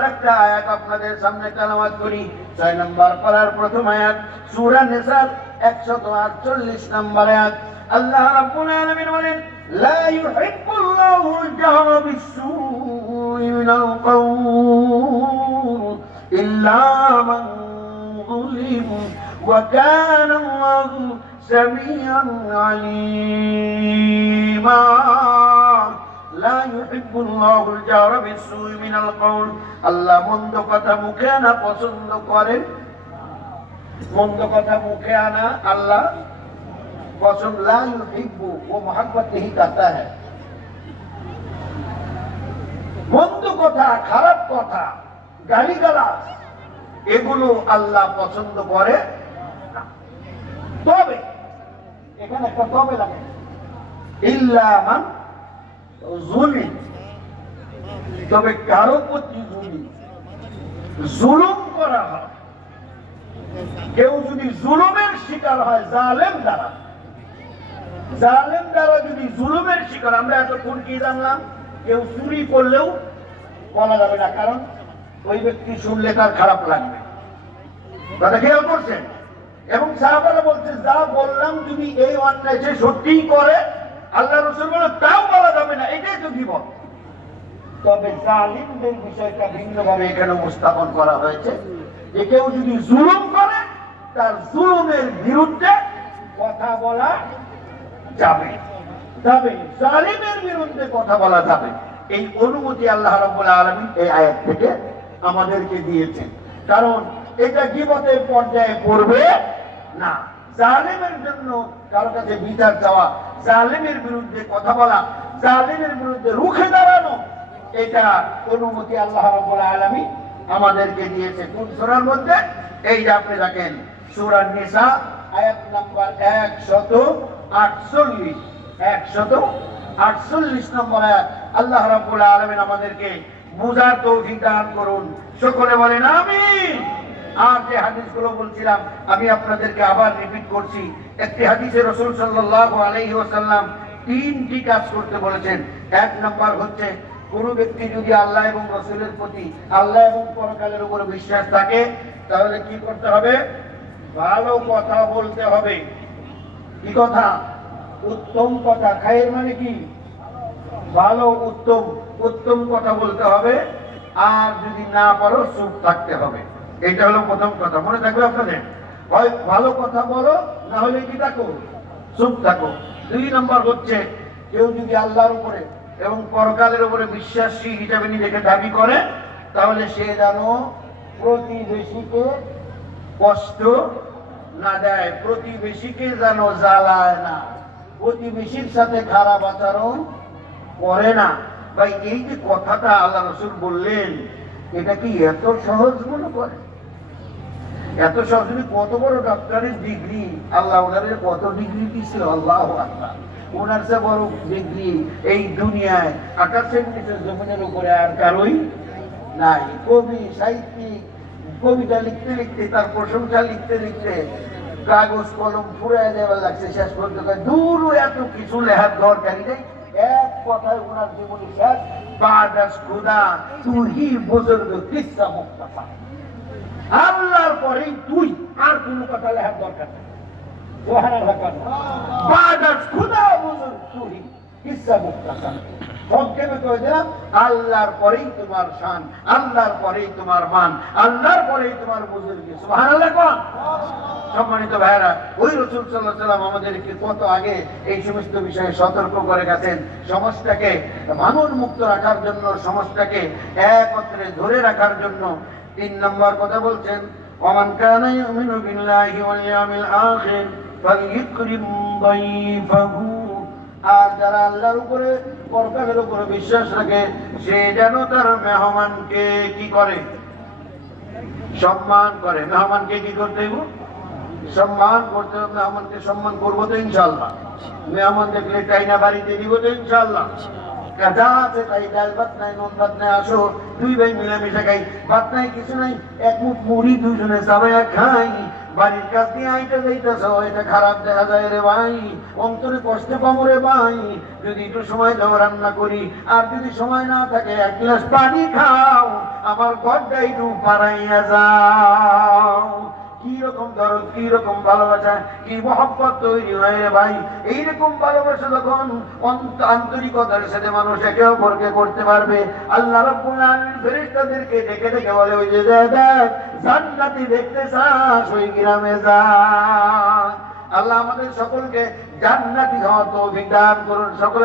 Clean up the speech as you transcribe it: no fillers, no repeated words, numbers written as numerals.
আরেকটা আয়াত আপনাদের সামনে তেলাওয়াত করি। 6 নম্বর পারার প্রথম আয়াত সূরা নিসার 148 নম্বর আয়াত। আল্লাহ রাব্বুল আলামিন বলেন, লা ইউহিব্বুল্লাহুল জাহরা বিস-সুই মিনাল কাওল ইল্লা মান যুলিম ওয়া কানা আল্লাহু সামিআন আলীমা। লা ইউহিব্বুল্লাহুল জাহরা বিস-সুই মিনাল কাওল, আল্লাহ মন্দ কথা মুখে আনা পছন্দ করেন। মন্দ কথা মুখে আনা আল্লাহ पसंद ला युहिब्बु, वो मोहब्बत नहीं करता है। মন্দ কথা, খারাপ কথা, গালিগালাজ এগুলো আল্লাহ পছন্দ করে না। তবে এখানে একটা তবে লাগে, ইল্লা মান যুলিম, তবে কারো প্রতি যদি জুলুম করা হয়, কেউ যদি জুলুমের শিকার হয়, জালেম দ্বারা যদি জুলুমের শিকার, আমরা এতক্ষণ কি জানলাম, কেউ চুরি করলেও বলা যাবে না, কারণ ওই ব্যক্তি শুনলে তার খারাপ লাগবে। কথা খেয়াল করছেন? এবং সাহাবারা বলছে, যা বললাম যদি এই অন্যায় সে সত্যিই করে, আল্লাহ রাসূল বলে তাও বলা যাবে না, এটাই তো বিপদ। তবে জালিমদের বিষয়টা ভিন্নভাবে এখানে উপস্থাপন করা হয়েছে, যে কেউ যদি জুলুম করে তার জুলুমের বিরুদ্ধে কথা বলা যাবে, জালিমের বিরুদ্ধে কথা বলা যাবে। এই অনুমতি আল্লাহ রাব্বুল আলামিন এই আয়াত থেকে আমাদেরকে দিয়েছেন, কারণ এটা গীবতের পর্যায়ে পড়বে না। জালিমের জন্য কারো কাছে বিচার চাওয়া, জালিমের বিরুদ্ধে কথা বলা, জালিমের বিরুদ্ধে রুখে দাঁড়ানো, এটা অনুমতি আল্লাহ রাব্বুল আলামিন আমাদেরকে দিয়েছে। কোন সূরার মধ্যে? এই যে আপনি দেখেন সূরা নিসা আয়াত নাম্বার 148 নম্বর আয়াত। আল্লাহ রাব্বুল আলামিন আমাদেরকে বুঝার তৌফিক দান করুন, সকলে বলেন আমিন। আর যে হাদিসগুলো বলছিলাম আমি আপনাদেরকে আবার রিপিট করছি। একটি হাদিসে রাসূল সাল্লাল্লাহু আলাইহি ওয়াসাল্লাম 3টি কাজ করতে বলেছেন। 1 নম্বর হচ্ছে, কোন ব্যক্তি যদি আল্লাহ এবং রাসূলের প্রতি, আল্লাহ এবং পরকালের উপর বিশ্বাস থাকে, তাহলে কি করতে হবে? ভালো কথা বলতে হবে। কি কথা? উত্তম কথা। খায়ের মানে কি? ভালো, উত্তম কথা বলতে হবে। আর যদি না পারো চুপ থাকতে হবে। এটা হলো প্রথম কথা, মনে থাকবে আপনাদের। হয় ভালো কথা বলো, না হলে কি থাকো? চুপ থাকো। 2 নম্বর হচ্ছে, কেউ যদি আল্লাহর উপরে এবং পরকালের উপরে বিশ্বাসী হিসাবে নিজেকে দাবি করে, তাহলে সে যেন প্রতিবেশীকে কষ্ট না দেয়, প্রতিবেশীকে যেন জ্বালায় না, প্রতিবেশীর সাথে খারাপ আচরণ করে না। ভাই, এই যে কথাটা আল্লাহ রাসূল বললেন, এটা কি এত সহজ মনে করে? এত সহজ? কত বড় ডক্টরের ডিগ্রি, আল্লাহ ওনাদের কত ডিগ্রি দিয়েছিল, আল্লাহু আকবার। ওনার চেয়ে বড় ডিগ্রি এই দুনিয়ায় আকাশের নিচে জমিনের উপরে আর কারোই নাই। কবি, সাহিত্যিক, কবিতা লিখতে লিখতে, তার প্রশংসা লিখতে লিখতে কাগজ কলম ফুরায় দেওয়ার লাগছে। শেষ পর্যন্ত দূর এত কিছু লেখার দরকারই নেই, এক কথায় ওনার জীবনী শেষ। বাদাস খুদা তুই বুজুর্গ কিসসা মুক্তাফা, আল্লাহর পরেই তুই, আর কোনো কথা লেখার দরকার নেই। সুবহানাল্লাহ। বাদাস খুদা বুজুর্গ তুই কিসসা মুক্তাফা। সংক্ষেপে কয়ে দিলাম, আল্লাহর পরেই তোমার শান, আল্লাহর পরেই তোমার মান, আল্লাহর পরেই তোমার বুজুর্গি। সুবহানাল্লাহ। কোন সম্মানিত ভাইরা, ওই রাসূল সাল্লাল্লাহু আলাইহি ওয়াসাল্লাম আমাদেরকে কত আগে এই সমস্ত বিষয়ে সতর্ক করে গেছেন। সমাজটাকে ভাঙন মুক্ত রাখার জন্য, সমাজটাকে একত্রে ধরে রাখার জন্য। 3 নম্বর কথা বলছেন, ওমান কানা ইউমিনু বিল্লাহি ওয়াল ইয়াউমিল আখির ফালইকরিম দাইফাহু। আর যারা আল্লাহর উপরে, পরকালের উপরে বিশ্বাস রাখে, সে যেন তার মেহমানকে কি করে? সম্মান করে। মেহমানকে কি করতে হবে? সম্মান করতে হবে। মেহমানকে সম্মান করবো তো ইনশাআল্লাহ। মেহমান দেখলে টাইনা বাড়িতে দিব তো ইনশাআল্লাহ। যা আছে তাই, ডাল ভাত নাই, নুন ভাত নাই, আসো 2 ভাই মিলেমিশে খাই। ভাত নাই, কিছু নাই, এক মুঠ মুড়ি দুজনে চাবাইয়া খাই, বাড়ির কাছ দিয়ে আইটা যাইতেছ, এটা খারাপ দেখা যায় রে ভাই, অন্তরে কষ্ট পাবো রে ভাই। যদি একটু সময় দাও রান্না করি, আর যদি সময় না থাকে এক গ্লাস পানি খাও, আমার ঘরটা একটু পাড়াইয়া যাও। কি রকম দরদ, কি রকম ভালোবাসা, কি মহব্বত তৈরি হয় রে ভাই। এইরকম ভালোবাসা যখন আন্তরিকতার সাথে মানুষ একে অপরকে করতে পারবে, আল্লাহ রাব্বুল আলামিন ফেরেশতাদেরকে ডেকে ডেকে বলে, ওই যে দেখ জান্নাতি দেখতে চাস, ওই গ্রামে যা। আল্লাহ আমাদের সকলকে জান্নাতি হওয়ার তৌফিক দান করুন সকলে।